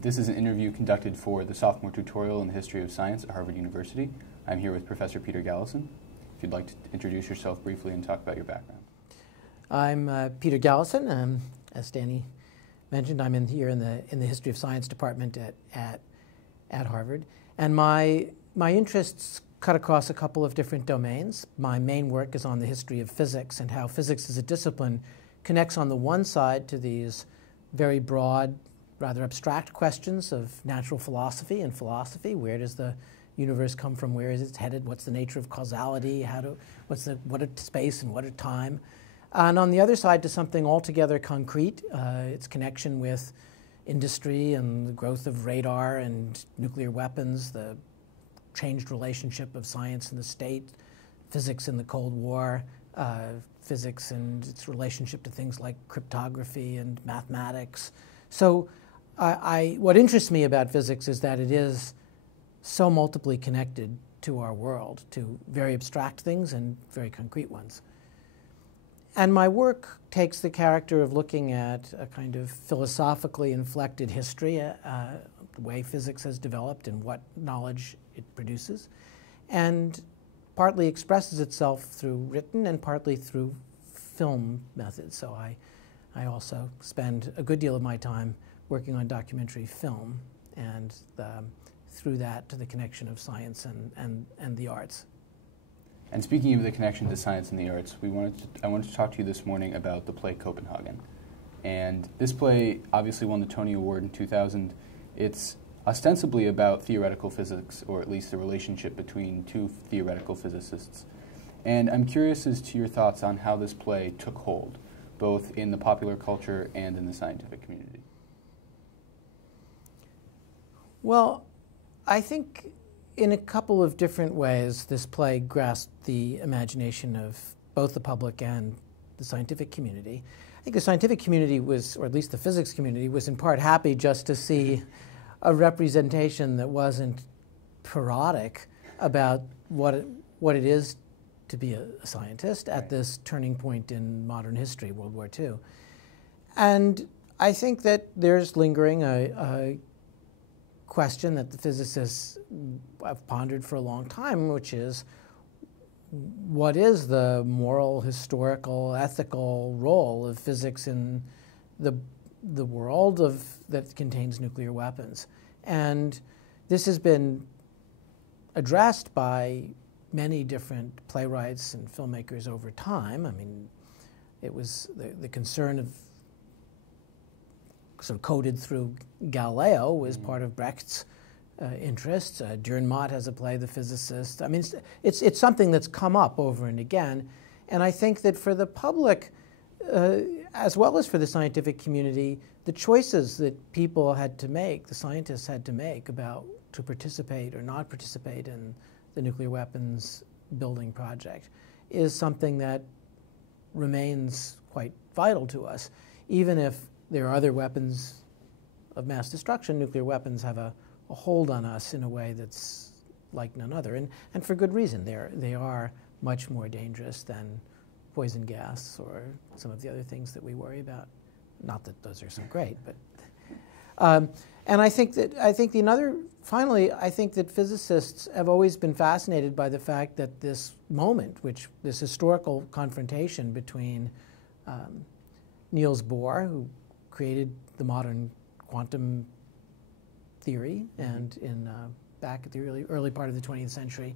This is an interview conducted for the Sophomore Tutorial in the History of Science at Harvard University. I'm here with Professor Peter Gallison. If you'd like to introduce yourself briefly and talk about your background. I'm Peter Gallison. As Danny mentioned, I'm here in the History of Science department at Harvard. And my interests cut across a couple of different domains. My main work is on the history of physics and how physics as a discipline connects on the one side to these very broad, rather abstract questions of natural philosophy and philosophy. Where does the universe come from? Where is it headed? What's the nature of causality? What is space and what is time? And on the other side to something altogether concrete, its connection with industry and the growth of radar and nuclear weapons, the changed relationship of science and the state, physics in the Cold War, physics and its relationship to things like cryptography and mathematics. So what interests me about physics is that it is so multiply connected to our world, to very abstract things and very concrete ones. And my work takes the character of looking at a kind of philosophically inflected history, the way physics has developed and what knowledge it produces, and partly expresses itself through written and partly through film methods. So I also spend a good deal of my time working on documentary film, and through that to the connection of science and the arts. And speaking of the connection to science and the arts, I wanted to talk to you this morning about the play Copenhagen. And this play obviously won the Tony Award in 2000. It's ostensibly about theoretical physics, or at least the relationship between two theoretical physicists. And I'm curious as to your thoughts on how this play took hold, both in the popular culture and in the scientific community. Well, I think in a couple of different ways this play grasped the imagination of both the public and the scientific community. I think the scientific community was, or at least the physics community, was in part happy just to see a representation that wasn't parodic about what it is to be a scientist at this turning point in modern history, World War II. And I think that there's lingering a question that the physicists have pondered for a long time, which is, what is the moral, historical, ethical role of physics in the world that contains nuclear weapons? And this has been addressed by many different playwrights and filmmakers over time. I mean, it was the concern of sort of coded through Galileo was part of Brecht's interests. Dürrenmatt has a play, The Physicist. I mean, it's something that's come up over and again. And I think that for the public, as well as for the scientific community, the choices that people had to make, the scientists had to make about to participate or not participate in the nuclear weapons building project is something that remains quite vital to us. Even if there are other weapons of mass destruction, nuclear weapons have a hold on us in a way that's like none other, and for good reason. They are much more dangerous than poison gas or some of the other things that we worry about. Not that those are so great, but and I think that finally, I think that physicists have always been fascinated by the fact that this moment, this historical confrontation between Niels Bohr, who created the modern quantum theory, and back at the early part of the 20th century,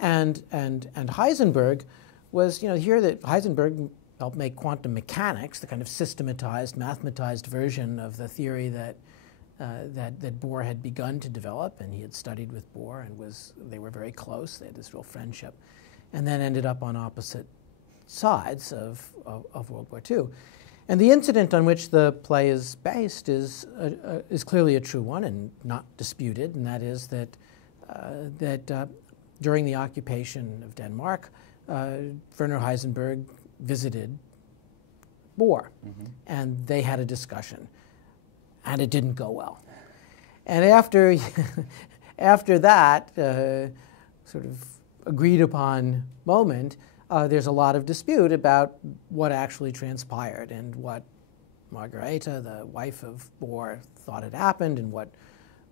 and Heisenberg was, here that Heisenberg helped make quantum mechanics, the kind of systematized, mathematized version of the theory that Bohr had begun to develop, and he had studied with Bohr, and they were very close. They had this real friendship, and then ended up on opposite sides of World War II. And the incident on which the play is based is clearly a true one and not disputed, and that is that during the occupation of Denmark, Werner Heisenberg visited Bohr, and they had a discussion, and it didn't go well. And after that sort of agreed upon moment, there's a lot of dispute about what actually transpired and what Margareta, the wife of Bohr, thought had happened, and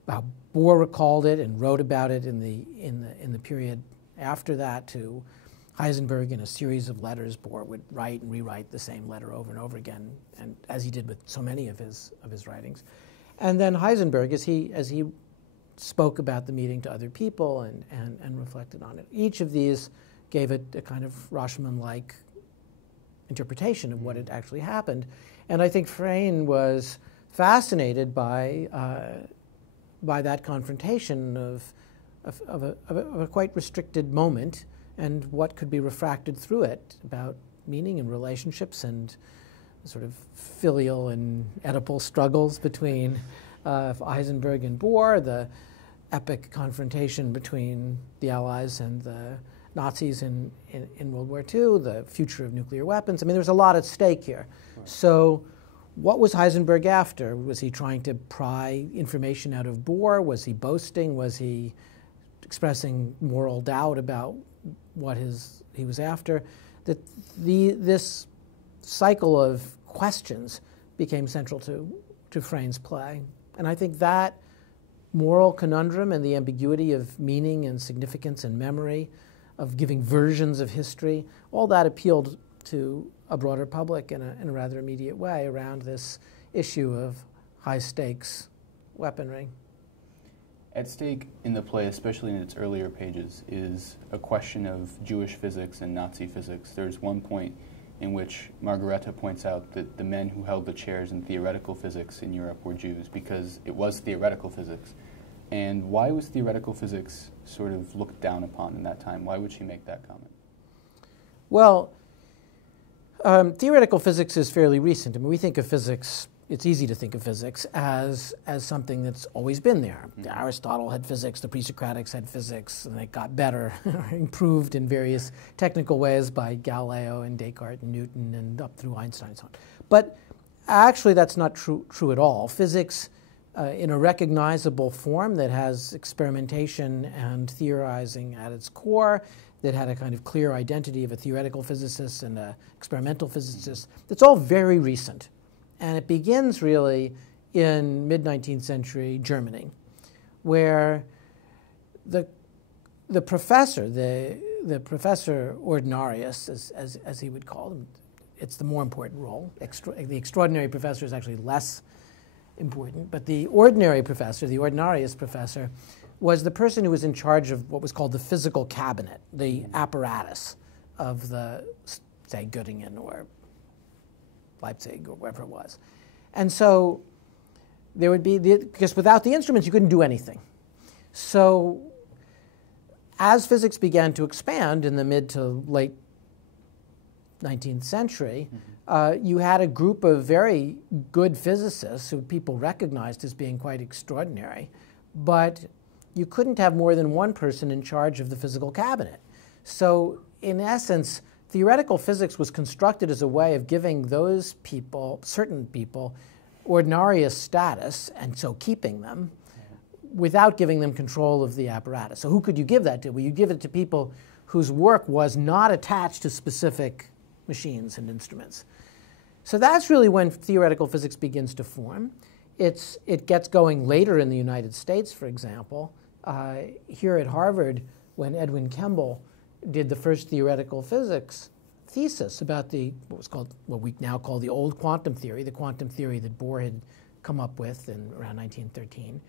how Bohr recalled it and wrote about it in the period after that to Heisenberg in a series of letters. Bohr would write and rewrite the same letter over and over again, and as he did with so many of his writings. And then Heisenberg, as he spoke about the meeting to other people and reflected on it. Each of these gave it a kind of Rashomon-like interpretation of what had actually happened. And I think Freyne was fascinated by that confrontation of a quite restricted moment and what could be refracted through it about meaning and relationships and sort of filial and Oedipal struggles between Heisenberg and Bohr, the epic confrontation between the Allies and the Nazis in World War II, the future of nuclear weapons. I mean, there was a lot at stake here. Right. So what was Heisenberg after? Was he trying to pry information out of Bohr? Was he boasting? Was he expressing moral doubt about what he was after? This cycle of questions became central to Freyne's play. And I think that moral conundrum and the ambiguity of meaning and significance and memory, of giving versions of history, all that appealed to a broader public in a rather immediate way around this issue of high-stakes weaponry. At stake in the play, especially in its earlier pages, is a question of Jewish physics and Nazi physics. There's one point in which Margareta points out that the men who held the chairs in theoretical physics in Europe were Jews because it was theoretical physics. And why was theoretical physics sort of looked down upon in that time? Why would she make that comment? Well, theoretical physics is fairly recent. I mean, we think of physics, it's easy to think of physics as something that's always been there. Mm-hmm. Aristotle had physics, the pre-Socratics had physics, and it got better, improved in various technical ways by Galileo and Descartes and Newton and up through Einstein and so on. But actually that's not true at all. Physics in a recognizable form that has experimentation and theorizing at its core, that had a kind of clear identity of a theoretical physicist and an experimental physicist, that's all very recent. And it begins really in mid-19th century Germany, where the professor, the professor ordinarius, as he would call him, it's the more important role. The extraordinary professor is actually less important, but the ordinary professor, the ordinarius professor, was the person who was in charge of what was called the physical cabinet, the apparatus of the, say, Göttingen or Leipzig or wherever it was. And so there would be, because without the instruments you couldn't do anything. So as physics began to expand in the mid to late 19th century, you had a group of very good physicists who people recognized as being quite extraordinary, but you couldn't have more than one person in charge of the physical cabinet. So in essence, theoretical physics was constructed as a way of giving those people, certain people, ordinarius status, and so keeping them, without giving them control of the apparatus. So who could you give that to? Well, you give it to people whose work was not attached to specific machines and instruments. So that's really when theoretical physics begins to form. It gets going later in the United States, for example. Here at Harvard, when Edwin Kemble did the first theoretical physics thesis about what we now call the old quantum theory, the quantum theory that Bohr had come up with in around 1913,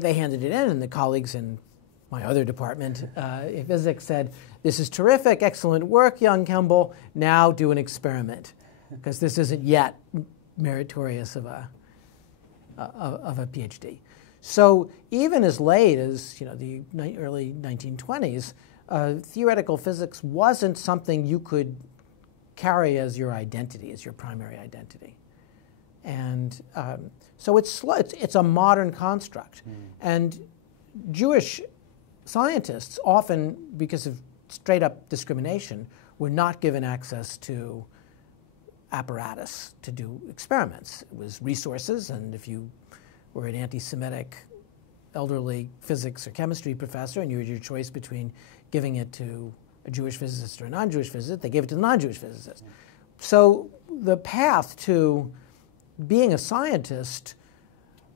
they handed it in, and the colleagues in my other department in physics said, "This is terrific, excellent work, young Kemble. Now do an experiment, because this isn't yet meritorious of a PhD." So even as late as the early 1920s, theoretical physics wasn't something you could carry as your identity, as your primary identity. And so it's a modern construct. And Jewish scientists often, because of straight-up discrimination, were not given access to apparatus to do experiments. It was resources, and if you were an anti-Semitic elderly physics or chemistry professor and you had your choice between giving it to a Jewish physicist or a non-Jewish physicist, they gave it to the non-Jewish physicist. So the path to being a scientist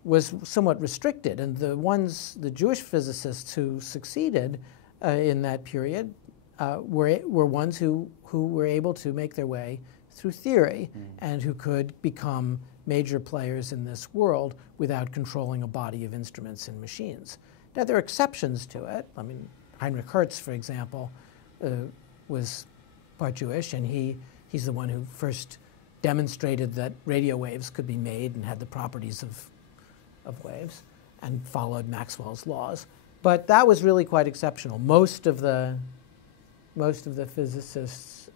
was somewhat restricted, and the Jewish physicists who succeeded in that period were ones who were able to make their way through theory and who could become major players in this world without controlling a body of instruments and machines. Now, there are exceptions to it. I mean, Heinrich Hertz, for example, was part Jewish, and he's the one who first demonstrated that radio waves could be made and had the properties of waves, and followed Maxwell's laws. But that was really quite exceptional. Most of the physicists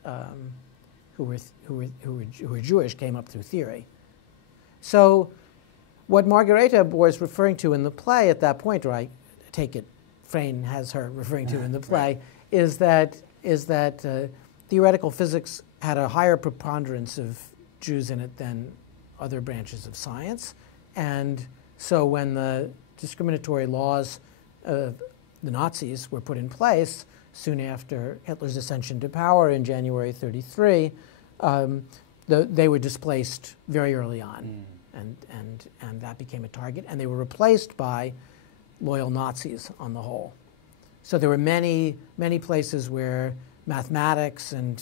who were Jewish came up through theory. So what Margareta was referring to in the play at that point, or I take it Frayne has her referring to in the play, is that theoretical physics had a higher preponderance of Jews in it than other branches of science. And so when the discriminatory laws of the Nazis were put in place soon after Hitler's ascension to power in January 1933, they were displaced very early on, and that became a target, and they were replaced by loyal Nazis on the whole. So there were many places where mathematics and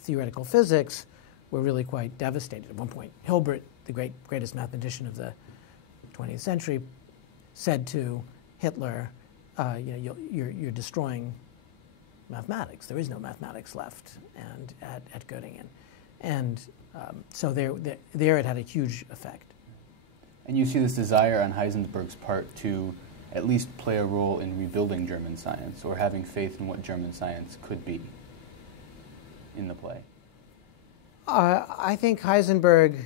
theoretical physics were really quite devastated. At one point, Hilbert, the greatest mathematician of the 20th century, said to Hitler, "You're destroying mathematics. There is no mathematics left," and at Göttingen, and so there it had a huge effect. And you see this desire on Heisenberg's part to at least play a role in rebuilding German science, or having faith in what German science could be in the play. I think Heisenberg's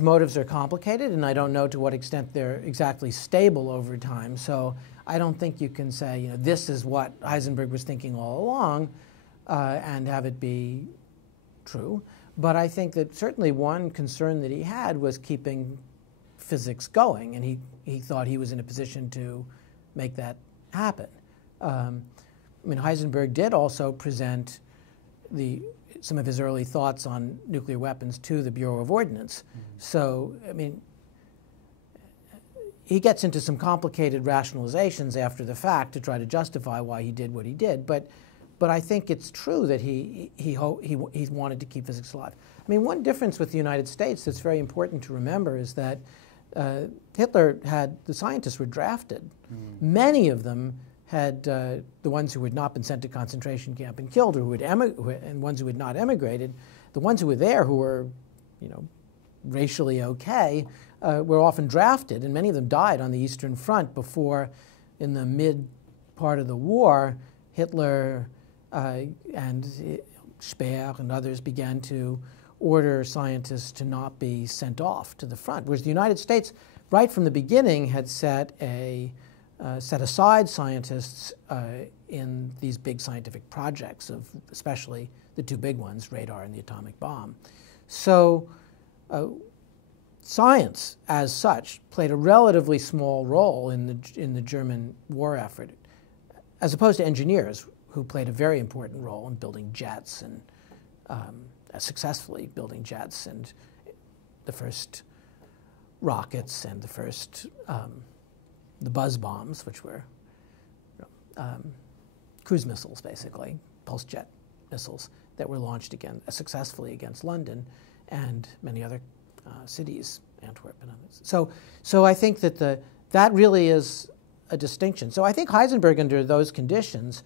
motives are complicated, and I don't know to what extent they're exactly stable over time. So I don't think you can say, this is what Heisenberg was thinking all along, and have it be true. But I think that certainly one concern that he had was keeping physics going, and he thought he was in a position to make that happen. Heisenberg did also present some of his early thoughts on nuclear weapons to the Bureau of Ordnance. So, he gets into some complicated rationalizations after the fact to try to justify why he did what he did. But I think it's true that he wanted to keep physics alive. One difference with the United States that's very important to remember is that the scientists were drafted. Many of them had the ones who had not been sent to concentration camp and killed, or and ones who had not emigrated. The ones who were there, who were, racially okay, were often drafted, and many of them died on the Eastern Front before, in the mid part of the war, Hitler and Speer and others began to order scientists to not be sent off to the front, whereas the United States, right from the beginning, had set aside scientists in these big scientific projects, of especially the two big ones, radar and the atomic bomb. So science, as such, played a relatively small role in the German war effort, as opposed to engineers, who played a very important role in building jets and successfully building jets, and the first rockets and the first the buzz bombs, which were cruise missiles, basically, pulse jet missiles that were launched successfully against London and many other cities, Antwerp and others. So I think that really is a distinction. So I think Heisenberg, under those conditions,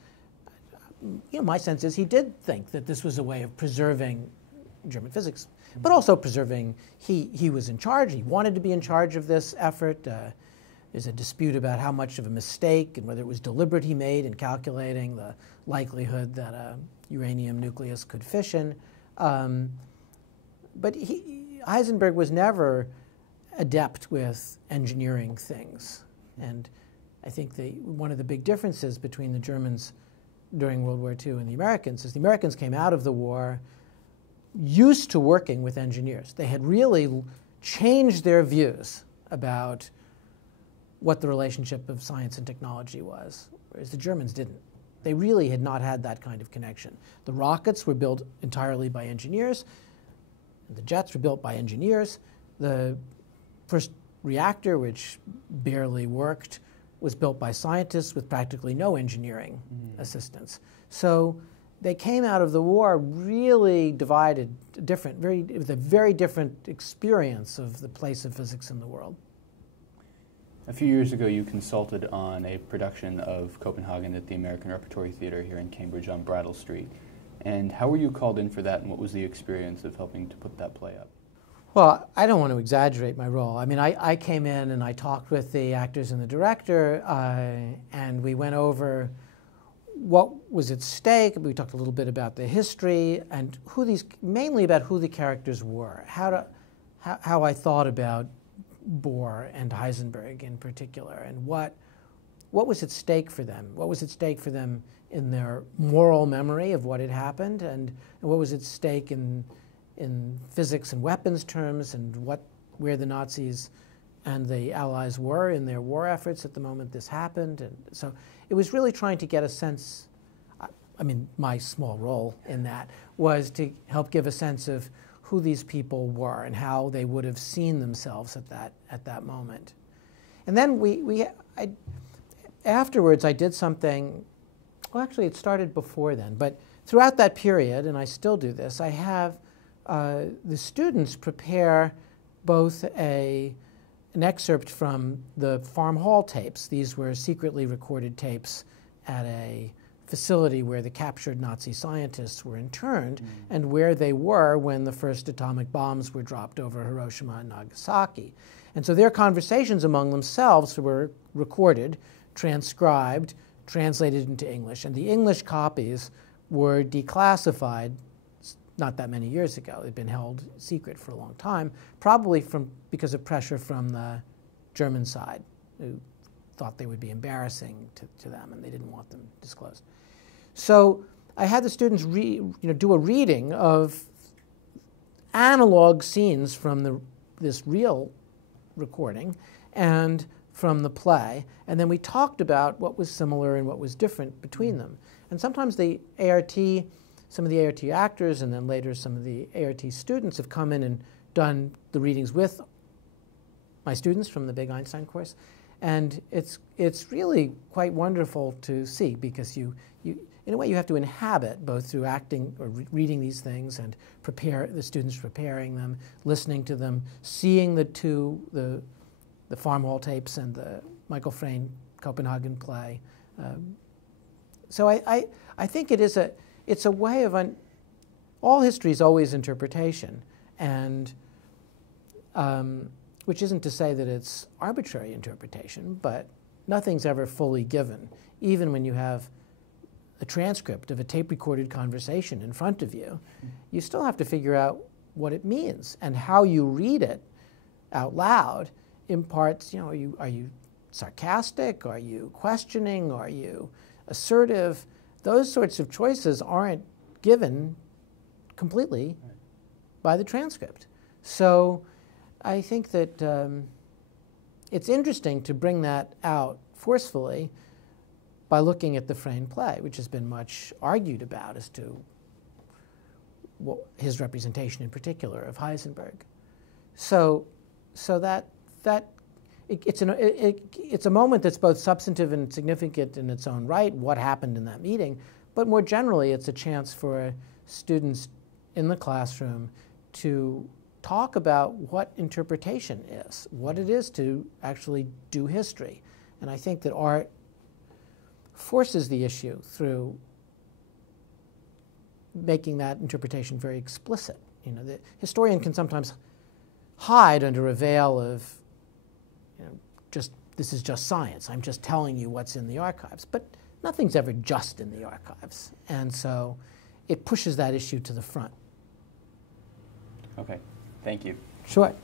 my sense is he did think that this was a way of preserving German physics, but also preserving, he was in charge, he wanted to be in charge of this effort. There's a dispute about how much of a mistake and whether it was deliberate he made in calculating the likelihood that a uranium nucleus could fission. But Heisenberg was never adept with engineering things. And I think one of the big differences between the Germans during World War II and the Americans is the Americans came out of the war used to working with engineers. They had really changed their views about what the relationship of science and technology was, whereas the Germans didn't. They really had not had that kind of connection. The rockets were built entirely by engineers. The jets were built by engineers. The first reactor, which barely worked, was built by scientists with practically no engineering assistance. So they came out of the war really divided, with a very different experience of the place of physics in the world. A few years ago, you consulted on a production of Copenhagen at the American Repertory Theatre here in Cambridge on Brattle Street. And how were you called in for that, and what was the experience of helping to put that play up? Well, I don't want to exaggerate my role. I mean, I came in and I talked with the actors and the director, and we went over what was at stake. We talked a little bit about the history and mainly about who the characters were, how I thought about Bohr and Heisenberg in particular, and what was at stake for them. What was at stake for them in their moral memory of what had happened, and what was at stake in physics and weapons terms, and where the Nazis and the Allies were in their war efforts at the moment this happened. And so it was really trying to get a sense, I mean, my small role in that was to help give a sense of who these people were and how they would have seen themselves at that moment. And then afterwards I did something, well, actually it started before then, but throughout that period, and I still do this, I have the students prepare both an excerpt from the Farm Hall tapes. These were secretly recorded tapes at a facility where the captured Nazi scientists were interned and where they were when the first atomic bombs were dropped over Hiroshima and Nagasaki. And so their conversations among themselves were recorded, transcribed, translated into English, and the English copies were declassified not that many years ago. They'd been held secret for a long time, probably because of pressure from the German side, who thought they would be embarrassing to them and they didn't want them disclosed. So I had the students do a reading of analog scenes from this real recording and from the play, and then we talked about what was similar and what was different between them. And sometimes some of the ART actors and then later some of the ART students have come in and done the readings with my students from the Big Einstein course. And it's really quite wonderful to see, because you in a way you have to inhabit both through acting or reading these things and the students preparing them, listening to them, seeing the Farm Hall tapes and the Michael Frayn Copenhagen play. So I think it's a way of all history is always interpretation, and which isn't to say that it's arbitrary interpretation, but nothing's ever fully given. Even when you have a transcript of a tape-recorded conversation in front of you, you still have to figure out what it means, and how you read it out loud imparts, are you sarcastic? Are you questioning? Are you assertive? Those sorts of choices aren't given completely by the transcript. So I think that it's interesting to bring that out forcefully by looking at the Frayn play, which has been much argued about as to his representation in particular of Heisenberg. So that it's a moment that's both substantive and significant in its own right, what happened in that meeting, but more generally it's a chance for students in the classroom to talk about what interpretation is, what it is to actually do history. And I think that art forces the issue through making that interpretation very explicit. The historian can sometimes hide under a veil of this is just science. I'm just telling you what's in the archives. But nothing's ever just in the archives. And so it pushes that issue to the front. Okay. Thank you. Sure.